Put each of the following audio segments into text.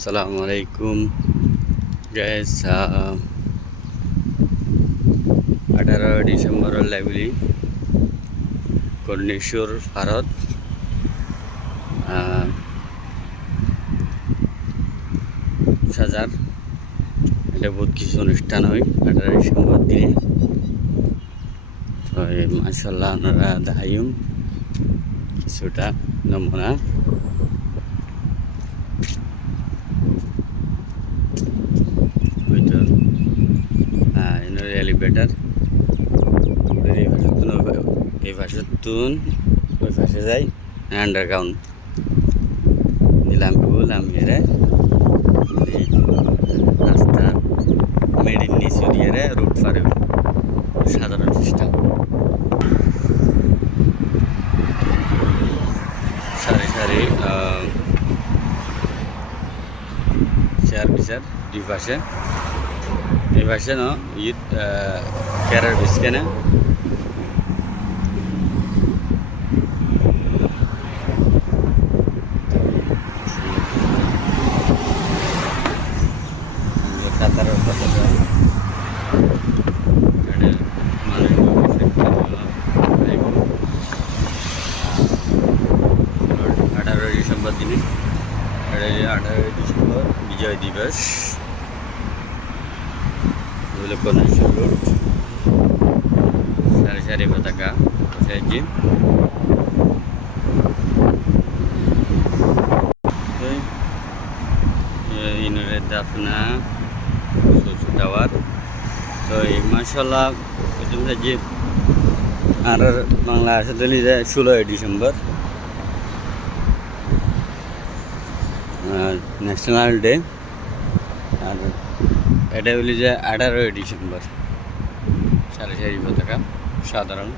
আসসালামু আলাইকুম guys. 18 December library Karneshwar Bharat সাজার এটা বহুত কিছু অনুষ্ঠান হয় 18 ডিসেম্বর দিনে। তো মাশাআল্লাহ আপনারা দেখাইম কিছুটা নমুনা। এলিভেটার এই পাশে তুন ওই পাশে যাই আন্ডারগ্রাউন্ড লামিয়ে রাস্তা মেডিন নিচু দিয়ে রুট পারে সাধারণ সিস্টেম। সারি সারি চেয়ার বিচার দুই পাশে এই পাশে না ঈদ ক্যারার বিস্কেনে কাতারের কথা 18 ডিসেম্বর দিনে 18 ডিসেম্বর বিজয় দিবস কর্ণেশ্বর রোড সারি সারি পতাকা সাইজি ইনুরের দাফনা টাওয়ার। তো এই মাসাল্লাহ যে আর বাংলা আসে 16 ডিসেম্বর ন্যাশনাল ডে। আর এটা হলি যে 18 ডিসেম্বর সারি সারি পতাকা সাধারণ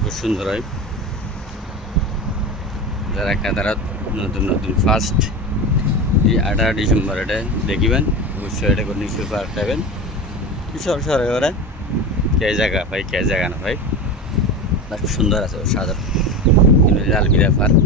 খুব সুন্দর হয়। যারা কাতারাত নতুন নতুন ফার্স্ট এই 18 ডিসেম্বর এটা দেখিবেন অবশ্যই। এটা কর্ণেশ্বর পার্ক যাবেন সর সরে ওরা কে জায়গা ভাই কে জায়গা না ভাই খুব সুন্দর আছে সাধারণ লালবিরা পার্ক।